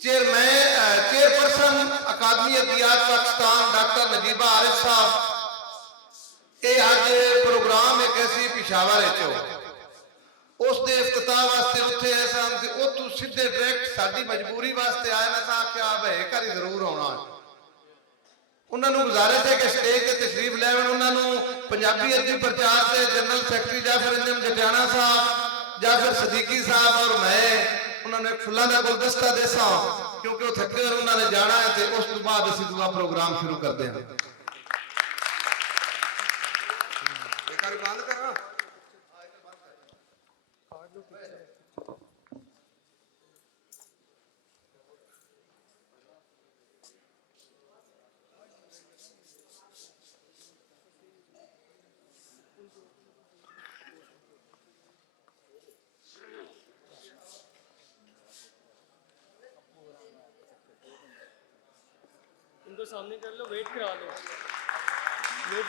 Chairperson अकादमी अदबियात Pakistan doctor Najiba Arif साहब ये अज programme एक ऐसी पिशावर उसके इफ्तिताह वास्ते उत्थे आए सन ते उतों सीधे डायरैक्ट साडी मजबूरी वास्ते आए ना सा क्या भाई घर जरूर आना उन्होंने गुजारिश है कि स्टेज से तशरीफ लैन उन्होंने पंजाबी अदबी प्रचार से जनरल सैकटरी जाफर अंजम जटियाना साहब जाफर सदीकी साहब और मैं उन्होंने फुलों का गुलदस्ता देसा क्योंकि वो थके हुए उन्होंने जाना है तो उस तो बाद असीं दूआ प्रोग्राम शुरू करते हैं। उनको सामने कर लो, वेट करा लो, वेट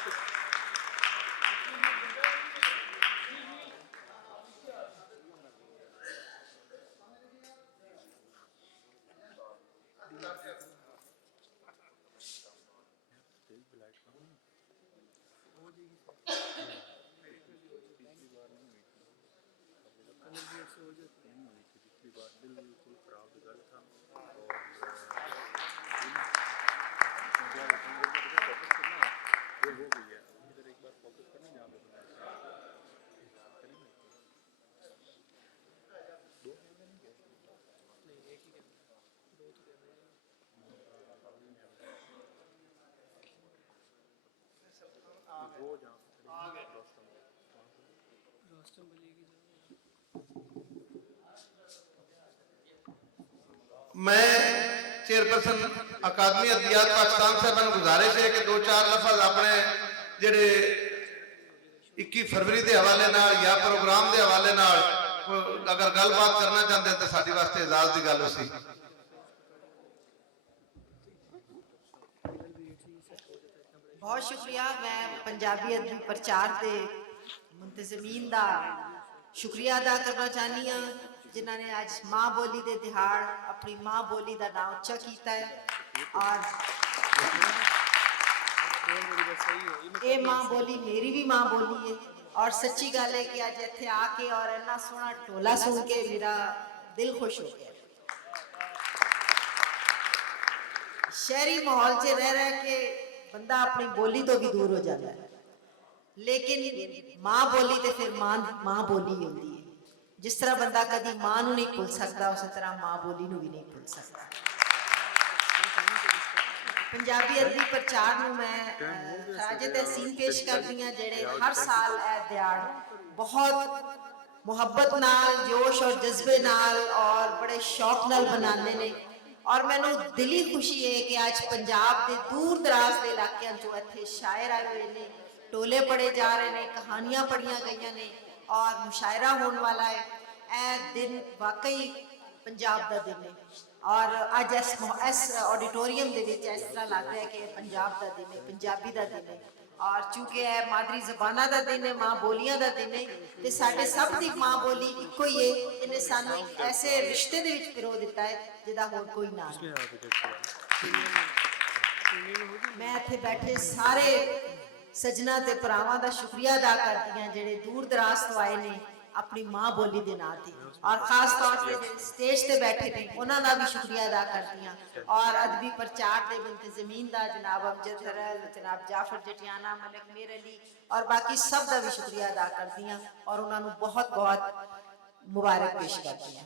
मैं चेयरपर्सन अकादमी अदबियात पाकिस्तान साहब गुजारिश है कि 2-4 लफज अपने जेडे 21 फरवरी के हवाले या प्रोग्राम के हवाले अगर गलबात करना चाहते हैं तो साडी वास्ते इजाजत की गल सी। बहुत शुक्रिया। मैं पंजाबी अदबी प्रचार के मुंतजमीन का शुक्रिया अदा करना चाहनी हाँ जिन्होंने आज माँ बोली के दिहाड़ अपनी माँ बोली का नाम उच्चा किया है और ये माँ बोली मेरी भी माँ बोली है और सच्ची गल है कि अज इत्थे आके और इन्ना सोहना टोला सुन के मेरा दिल खुश हो गया। शहरी माहौल च रह रह के बंदा अपनी बोली तो भी दूर हो जाता है, लेकिन माँ बोली तो फिर माँ बोली होती है। जिस तरह बंदा कभी माँ नूं नहीं भुल सकता उस तरह माँ बोली नूं भी नहीं भुल सकता। पंजाबी अदबी प्रचार नूं मैं खराजे तहसीन पेश करदी हां जेड़े हर साल ए दिहाड़ बहुत मुहब्बत नाल जोश और जज्बे नाल और बड़े शौक नाल बनाते हैं और मैनू दिली खुशी है कि आज पंजाब के दूर दराज के इलाकों चो इत्थे शायर आए हुए हैं, टोले पढ़े जा रहे हैं, कहानियां पढ़िया गई ने और मुशायरा होने वाला है। यह दिन वाकई पंजाब का दिन है और अज इस ऑडिटोरीयम के इस तरह लगता है कि पंजाब का दिन है, पंजाबी का दिन है और चूंकि यह मादरी जबाना का दिन है, माँ बोलियां का दिन है तो साढ़े सब की माँ बोली इको ही है। इन्हें सानू ऐसे रिश्ते के पिरो दिता है जिदा होर कोई ना। मैं इत्थे बैठे सारे सजना ते भरावां दा शुक्रिया अदा करदी हां जेड़े दूर दराज तो आए ने अपनी माँ बोली के नाम से और खास तौर पर स्टेज से बैठे थे उन्होंने भी शुक्रिया अदा करती हूँ और अदबी प्रचार के मुंतजमीन का जनाब अमजद हरल, जनाब जाफर जटियाना, मलिक मेर अली और बाकी सब का भी शुक्रिया अदा करती हूँ और उन्होंने बहुत बहुत मुबारक पेश करती हूँ।